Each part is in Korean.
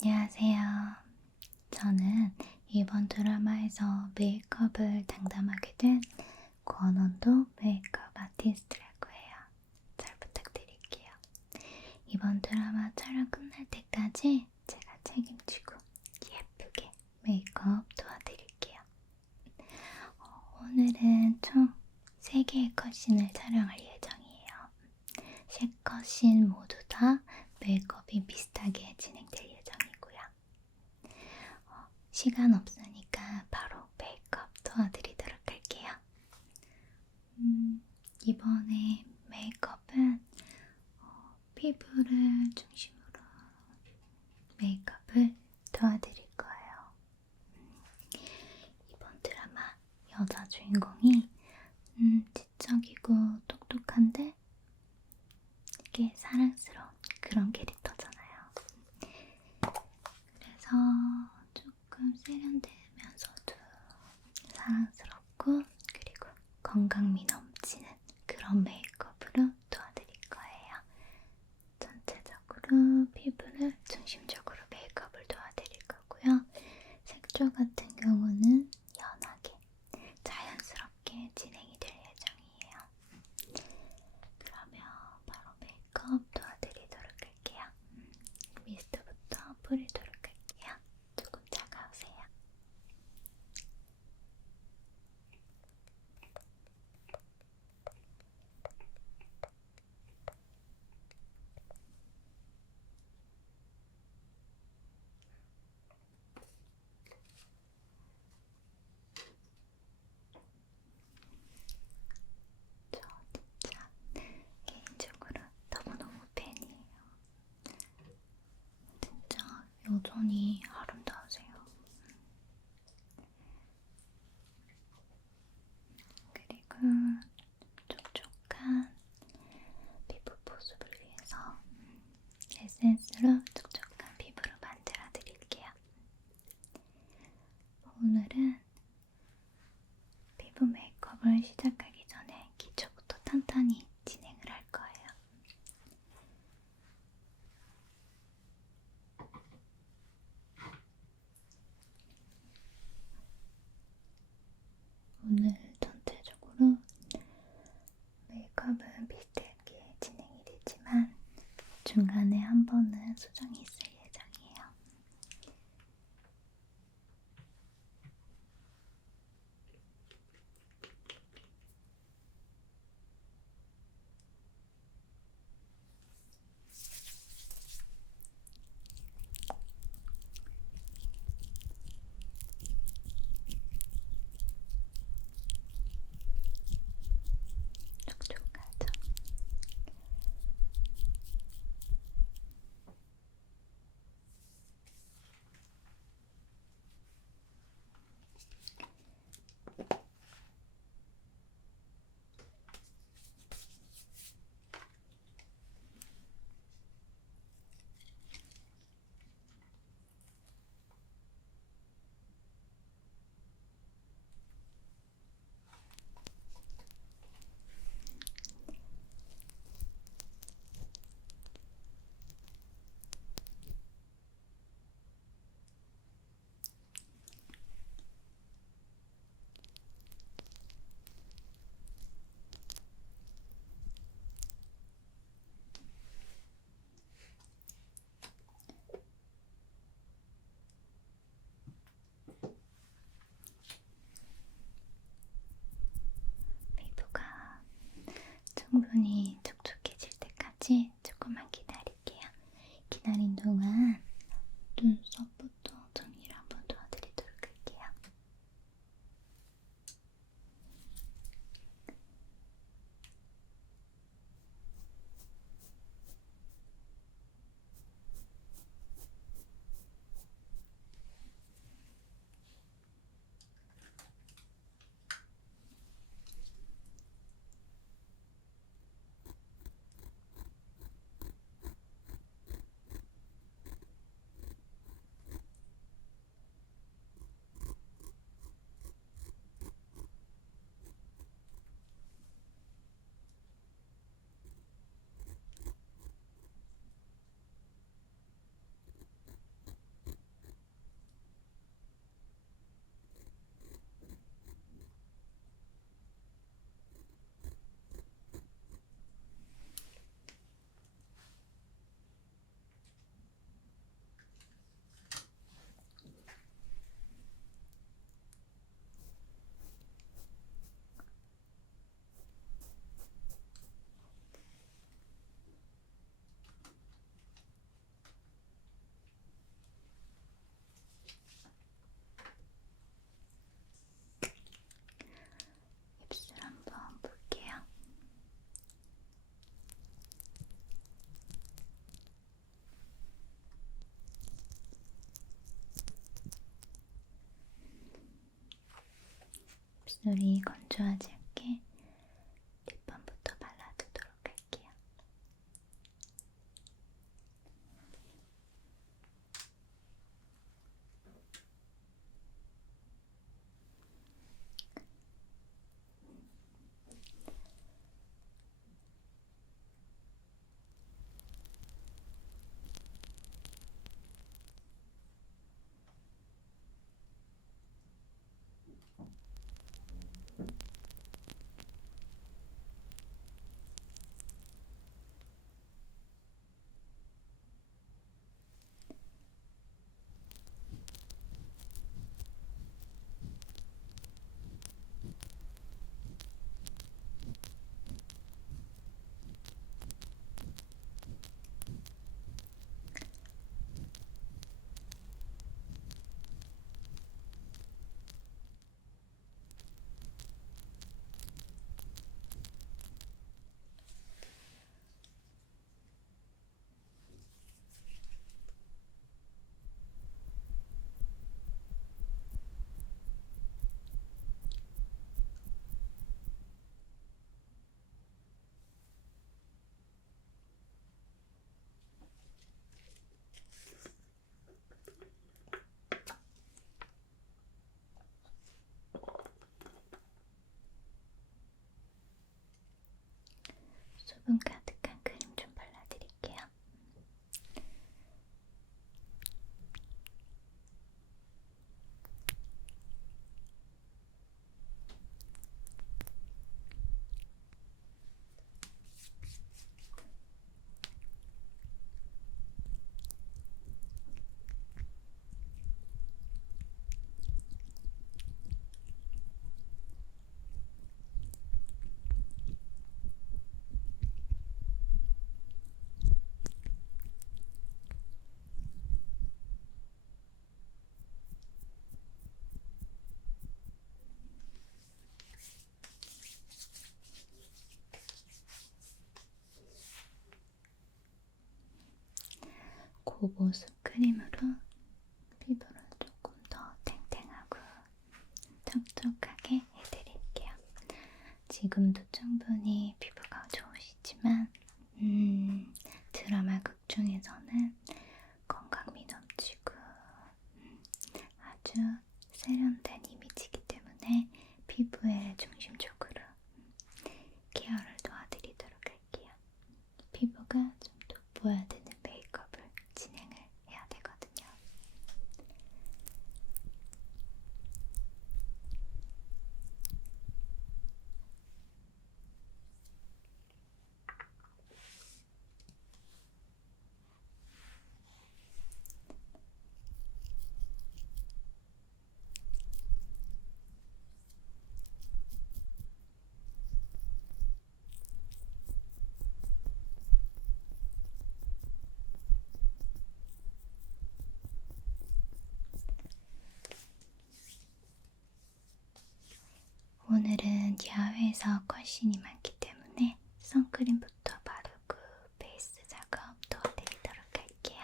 안녕하세요. 저는 이번 드라마에서 메이크업을 담당하게 된 권원도 메이크업 아티스트라고 해요. 잘 부탁드릴게요. 이번 드라마 촬영 끝날 때까지 제가 책임지고 예쁘게 메이크업 도와드릴게요. 오늘은 총 3개의 컷신을 촬영할 예정이에요. 3컷신 모두 다 메이크업이 비슷하게 진행될 예정이고요. 시간 없으니까 바로 메이크업 도와드리도록 할게요. 이번에 메이크업은 피부를 중심으로 메이크업을 도와드릴 거예요. 이번 드라마 여자 주인공이 지적이고 똑똑한데 되게 사랑스러운 그런 캐릭터잖아요. 그래서 조금 세련되면서도 사랑스럽고 그리고 건강미 넘치는 그런 메이크업으로 도와드릴 거예요. 전체적으로 피부를 중심적으로 메이크업을 도와드릴 거고요. 색조 같은 경우는 연하게 자연스럽게 진행이 될 예정이에요. 그러면 바로 메이크업 도와드리도록 할게요. 미스트부터 뿌리도록 할게요. 조금 차가우세요. 저 진짜 개인적으로 너무너무 팬이에요. 진짜 여전히 아름다우세요. 그리고 촉촉한 피부 보습을 위해서 에센스로 촉촉한 피부로 만들어 드릴게요. 오늘은 피부 메이크업을 시작하기 전에 기초부터 탄탄히 진행을 할 거예요. 오늘 전체적으로 메이크업은 비슷하게 진행이 되지만 중간에 한 번은 수정이 있을 예정이에요. 촉촉하죠? 피부가 충분히 촉촉해질 때까지 조금만 기다릴게요. 기다린 동안 눈썹부터 정리를 한번 도와드리도록 할게요. 입술이 건조하지 않게 립밤부터 발라두도록 할게요. 수분 가득한 크림 좀 발라드릴게요. 고보습 크림으로 피부를 조금 더 탱탱하고 촉촉하게 해드릴게요. 지금도 충분히 피부가 좋으시지만 드라마 극 중에서는 건강미 넘치고 아주 세련된 이미지이기 때문에 피부에 중심적으로 케어를 도와드리도록 할게요. 피부가 좀 돋보여야 되는 메이크업을 진행을 해야 되거든요. 오늘은 야외에서 컬신이 많기 때문에 선크림부터 바르고 베이스 작업 도와드리도록 할게요.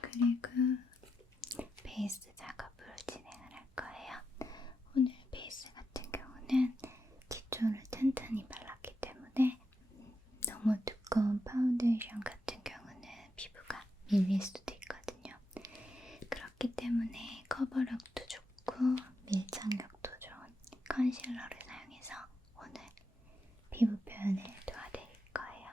그리고 베이스 작업을 진행을 할 거예요. 오늘 베이스 같은 경우는 기초를 튼튼히 발랐기 때문에 너무 두꺼운 파운데이션 같은 경우는 피부가 밀릴 수도 있거든요. 그렇기 때문에 커버력도 좋고 밀착력도 좋은 컨실러를 사용해서 오늘 피부 표현을 도와드릴 거예요.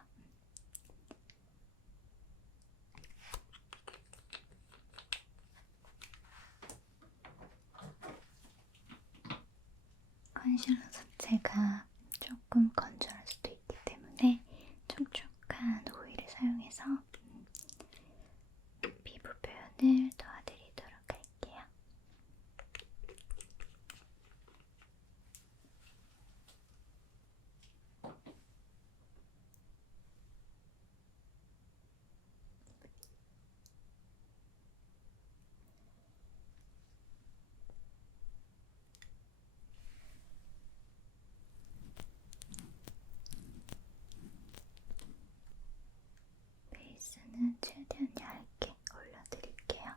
컨실러 자체가 조금 건조할 수도 있기 있는데 촉촉한 오일을 사용해서 피부 표현을 도와드리도록 할게요. 베이스는 최대한 얇게 올려드릴게요.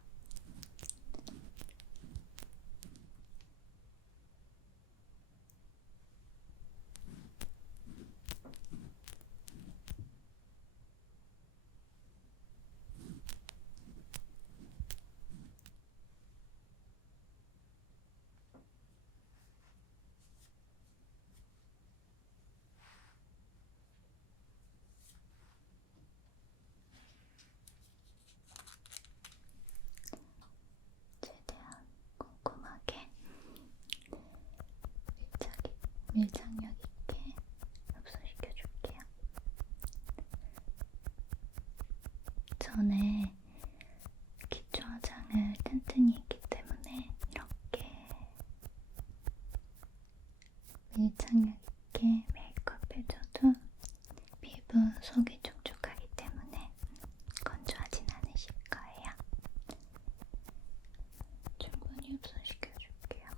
최대한 꼼꼼하게 밀착력 있게 흡수시켜줄게요. 전에 기초 화장을 튼튼히 했기 때문에 이렇게 밀착력 있게 메이크업 해줘도 피부 속이 촉촉하기 때문에 건조하진 않으실 거예요. 충분히 흡수시켜줄게요.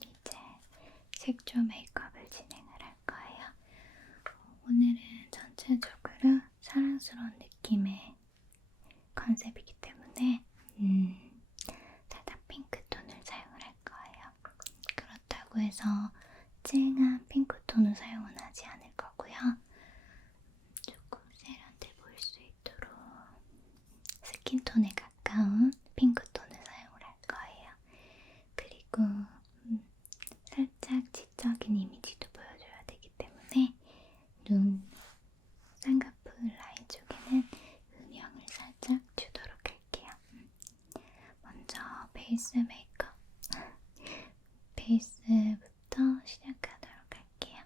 이제 색조 메이크업을 진행을 할 거예요. 오늘은 전체적으로 사랑스러운 느낌의 컨셉이기 때문에 살짝 핑크톤을 사용을 할 거예요. 그렇다고 해서 쨍한 핑크톤을 사용은 하지 않을 거고요. 조금 세련돼 보일 수 있도록 스킨톤에 가까운 핑크톤을 사용을 할 거예요. 그리고 살짝 지적인 이미지도 보여줘야 되기 때문에 눈 쌍꺼풀 라인 쪽에는 음영을 살짝 주도록 할게요. 먼저 베이스 메이크업, 베이스부터 시작하도록 할게요.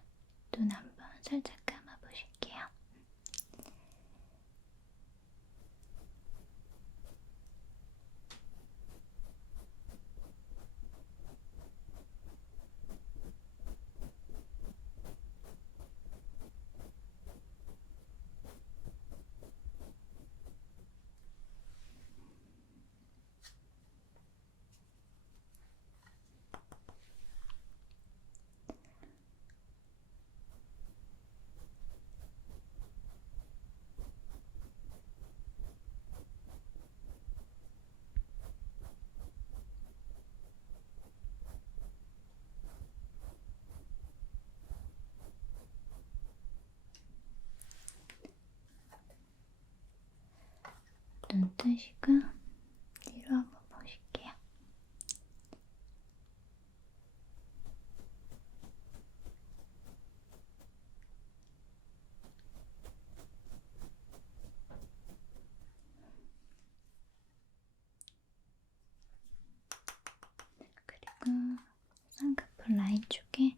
눈 한번 살짝 감아보실게요. 눈 뜨시고 뒤로 한번 보실게요. 그리고 쌍꺼풀 라인 쪽에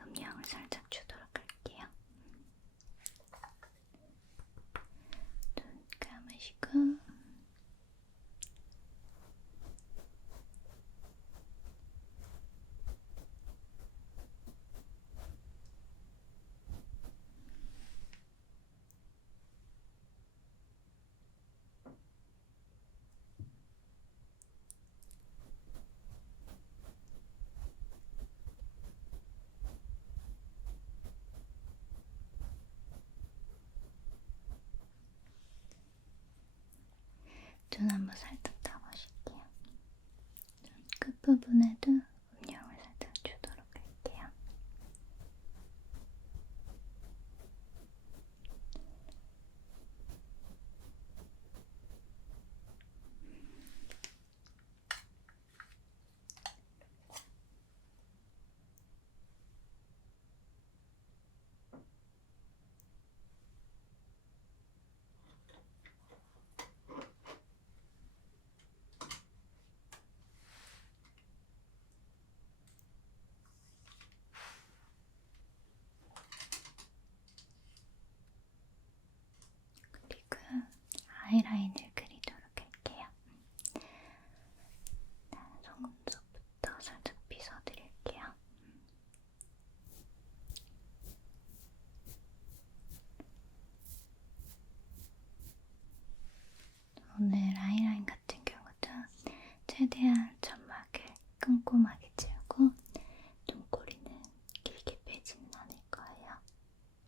음영을 살짝 주도록 할게요. 눈 감으시고 살짝 담아줄게요. 끝부분에도 음영을 살짝 주도록 할게요. 그리고 아이라인을 그리도록 할게요. 속눈썹부터 살짝 빗어드릴게요. 오늘 아이라인 같은 경우도 최대한 점막을 꼼꼼하게 지우고 눈꼬리는 길게 빼지는 않을 거예요.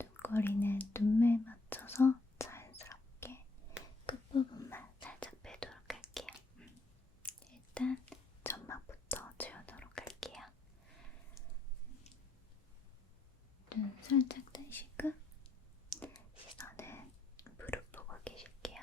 눈꼬리는 눈매에 맞춰서 자연스럽게 끝부분만 살짝 빼도록 할게요. 일단 점막부터 지우도록 할게요. 눈 살짝 뜨시고 시선은 무릎 보고 계실게요.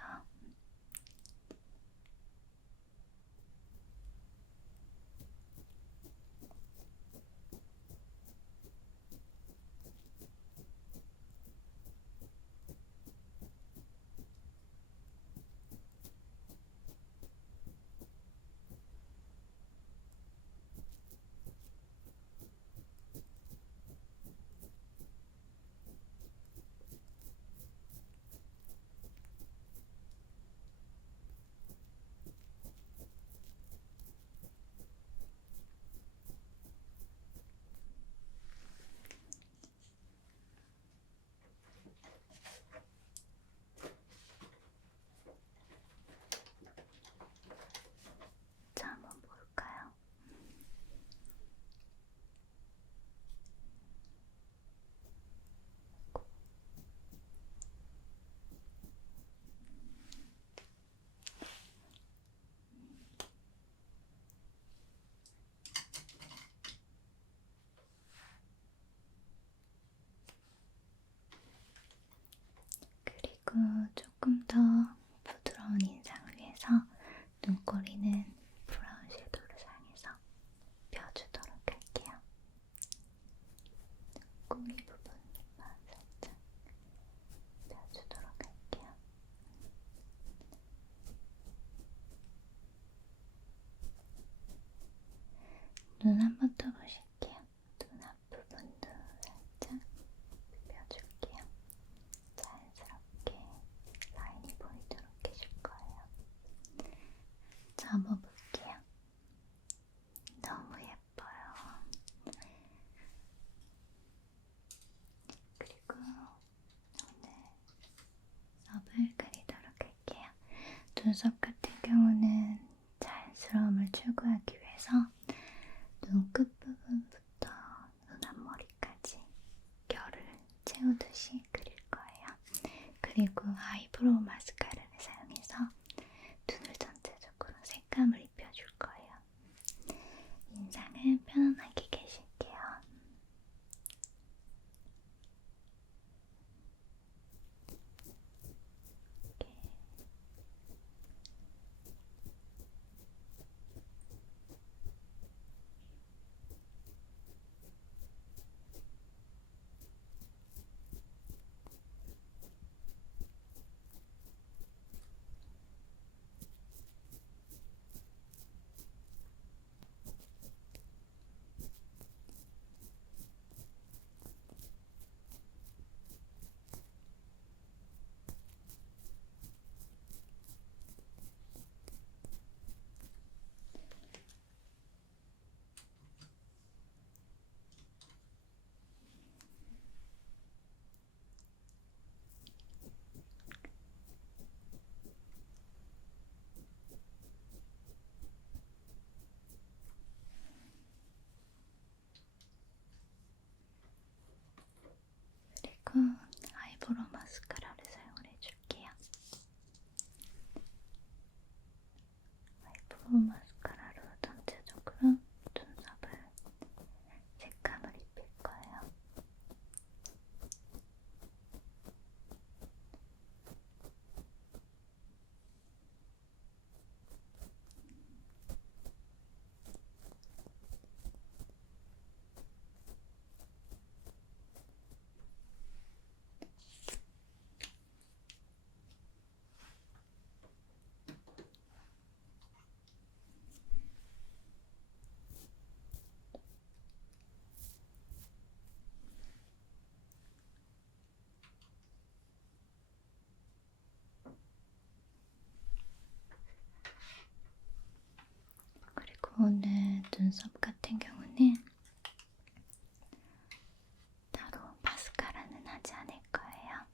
자, 한번 볼까요? 그리고 조금 더 부드러운 인상을 위해서 눈꼬리는 브라운 섀도우를 사용해서 펴주도록 할게요. 눈꼬리 부분만 살짝 펴주도록 할게요. 눈 한번 떠보실게요. 눈 앞부분도 살짝 펴줄게요. 자연스럽게 라인이 보이도록 해줄 거예요. 잡아볼게요. 너무 예뻐요. 그리고 오늘 눈썹을 그리도록 할게요. 눈썹 같은 경우는 자연스러움을 추구하기 위해서 눈 끝부분부터 눈 앞머리까지 결을 채우듯이 그릴 거예요. 그리고 아이브로우 마스카라를 사용해서 눈을 전체적으로 색감을 입혀줄 거예요. 인상은 편안하게 계실게요. 이렇게 눈썹 같은 경우는 따로 마스카라는 하지 않을 거예요.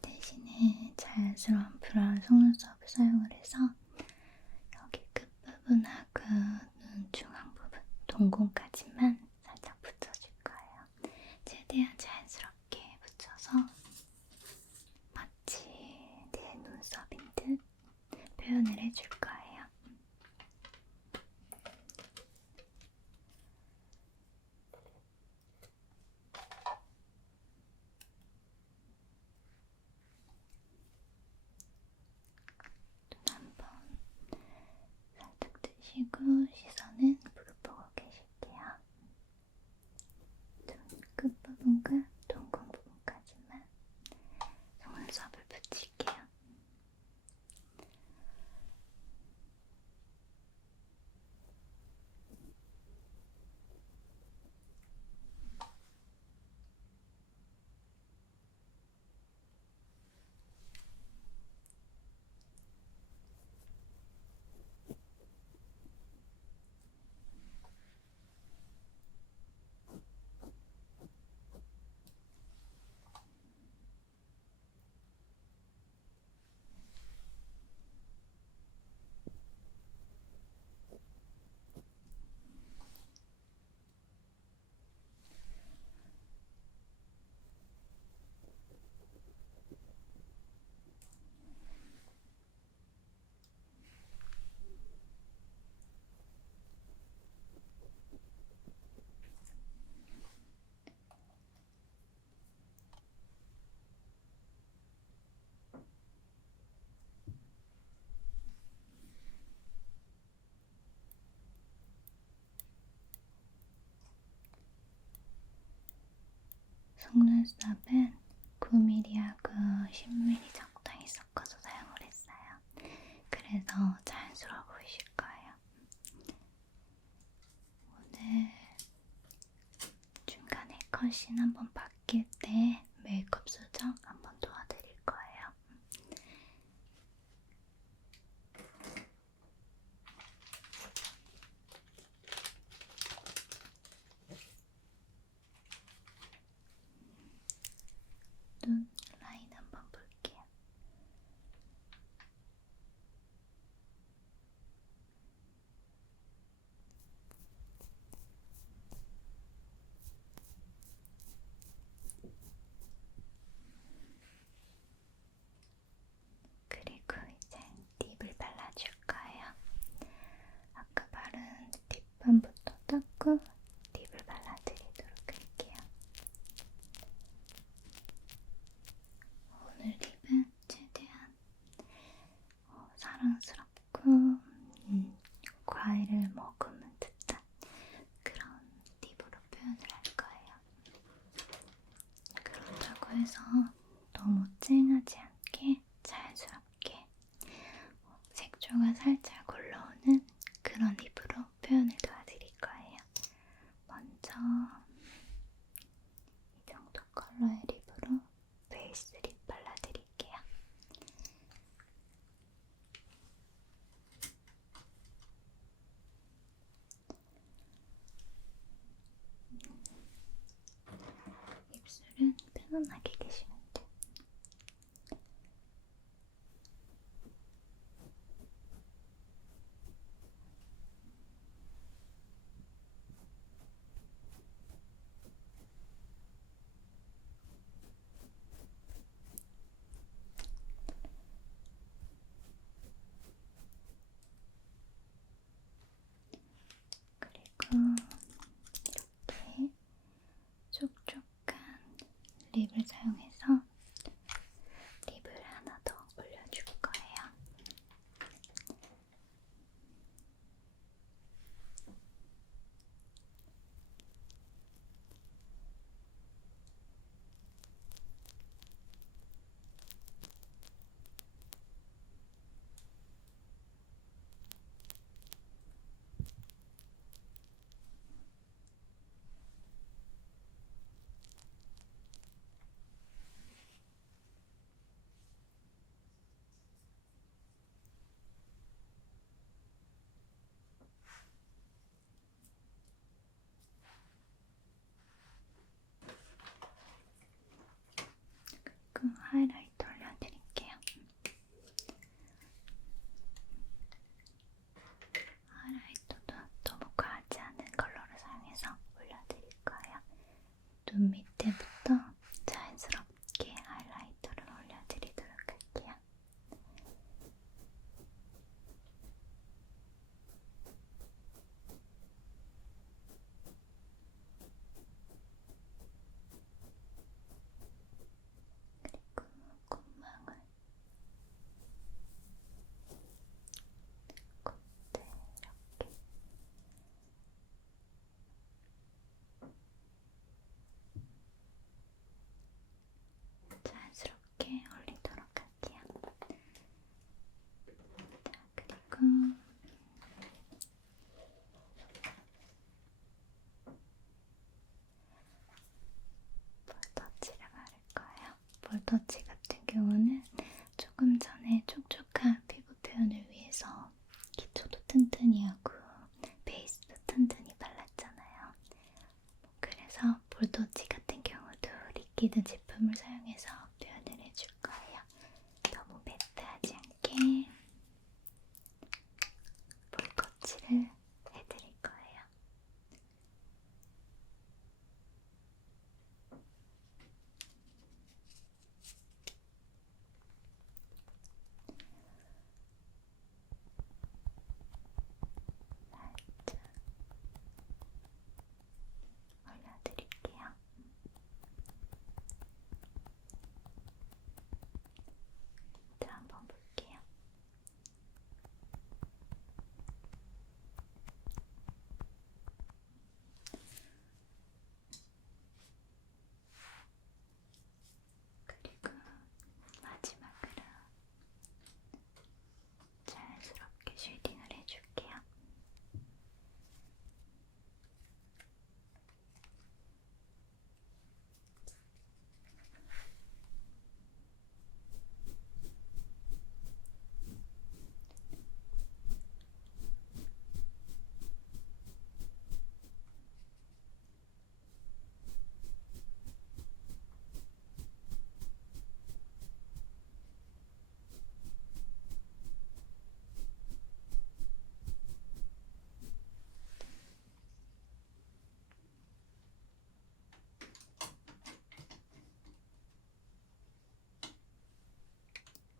대신에 자연스러운 브라운 속눈썹을 사용을 해서 여기 끝부분하고 눈 중앙 부분, 동공까지만 살짝 붙여줄 거예요. 최대한 자연스럽게 붙여서 마치 내 눈썹인 듯 표현을 해줄 거예요. 눈 한번 살짝 뜨시고 시선은 무릎 보고 계실게요. 눈 끝부분과 동공 부분까지만 속눈썹을 붙일게요. 속눈썹은 9mm하고 10mm 적당히 섞어서 사용을 했어요. 그래서 자연스러워 보이실 거예요. 오늘 중간에 컷신 한번 바뀔 때 메이크업 수정 한번 도와드릴 거예요. 눈 라인 한번 볼게요. 그리고 이제 립을 발라줄 거예요. 아까 바른 뒷판부터 닦고 립을 발라드리도록 할게요. 오늘 립은 최대한 사랑스럽고 과일을 머금은 듯한 그런 립으로 표현을 할 거예요. 그렇다고 해서 너무 쨍하지 않게 자연스럽게 색조가 살짝 올라오는 그런 립으로 표현을 도와드릴 거예요. 먼저 이 정도 컬러의 립으로 베이스 립 발라드릴게요. 입술은 편안하게 계시면 돼요. 그리고 이렇게 촉촉한 립을 사용할 하이라이터 올려드릴게요. 하이라이터도 너무 과하지 않은 컬러를 사용해서 올려드릴 거예요. 눈 밑에부터 자연스럽게 하이라이터를 올려드리도록 할게요. 그리고 콧망울, 콧대 이렇게 자연스럽게 올리도록 할게요. 자, 그리고 볼터치를 바를 거예요. 볼터치 같은 경우는 조금 전에 촉촉한 피부 표현을 위해서 기초도 튼튼히 하고 베이스도 튼튼히 발랐잖아요. 그래서 볼터치 같은 경우도 리퀴드 제품을 사용해서 표현을 해줄 거예요. 너무 매트하지 않게 볼터치를 해드릴 거예요. 살짝 올려드릴게요. 자, 한번 볼게요. 그리고 마지막으로 자연스럽게 쉐딩을 해줄게요.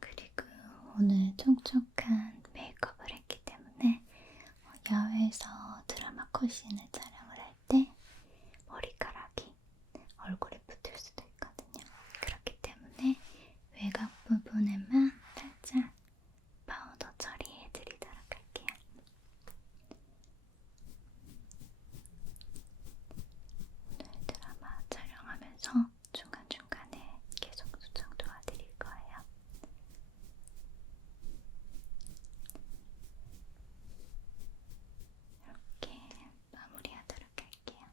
그리고 오늘 촉촉한 메이크업을 했기 때문에 야외에서 드라마 컷신을 촬영을 할 때 머리카락이 얼굴에 붙을 수도 있거든요. 그렇기 때문에 외곽 부분에만 살짝 파우더 처리해드리도록 할게요. 오늘 드라마 촬영하면서 중간중간에 계속 수정 도와드릴 거예요. 이렇게 마무리하도록 할게요.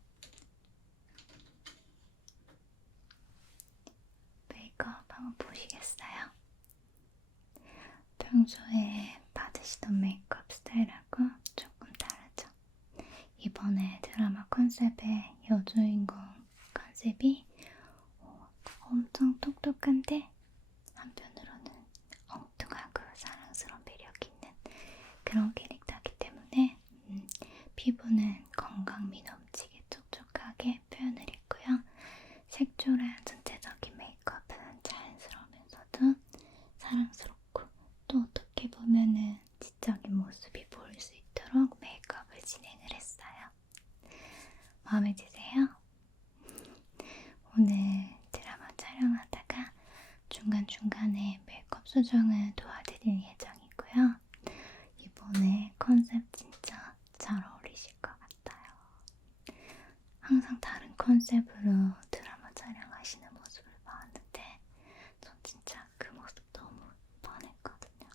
메이크업 한번 보시겠어요? 평소에 받으시던 메이크업 스타일하고 조금 다르죠? 이번에 드라마 컨셉의 여주인공 컨셉이 엄청 똑똑한데 한편으로는 엉뚱하고 사랑스러운 매력이 있는 그런 캐릭터이기 때문에 피부는 건강미 넘치게 촉촉하게 표현을 했고요. 색조랑 전체적인 메이크업은 자연스러우면서도 사랑스럽고 또 어떻게 보면은 지적인 모습이 보일 수 있도록 메이크업을 진행을 했어요. 마음에 드세요? 오늘 드라마 촬영하다가 중간중간에 메이크업 수정을 도와드릴 예정이고요. 이번에 컨셉 진짜 잘 어울리실 것 같아요. 항상 다른 컨셉으로 드라마 촬영하시는 모습을 봤는데 전 진짜 그 모습 너무 반했거든요.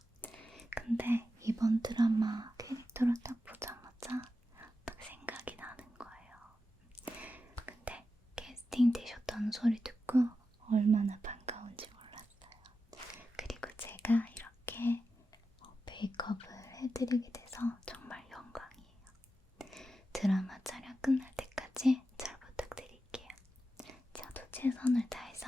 근데 이번 드라마 캐릭터를 딱 보자마자 딱 생각이 나는 거예요. 근데 캐스팅 되셨다는 소리 듣고 얼마나 반가운지 몰랐어요. 그리고 제가 이렇게 메이크업을 해드리게 돼서 정말 영광이에요. 드라마 촬영 끝날 때까지 잘 부탁드릴게요. 저도 최선을 다해서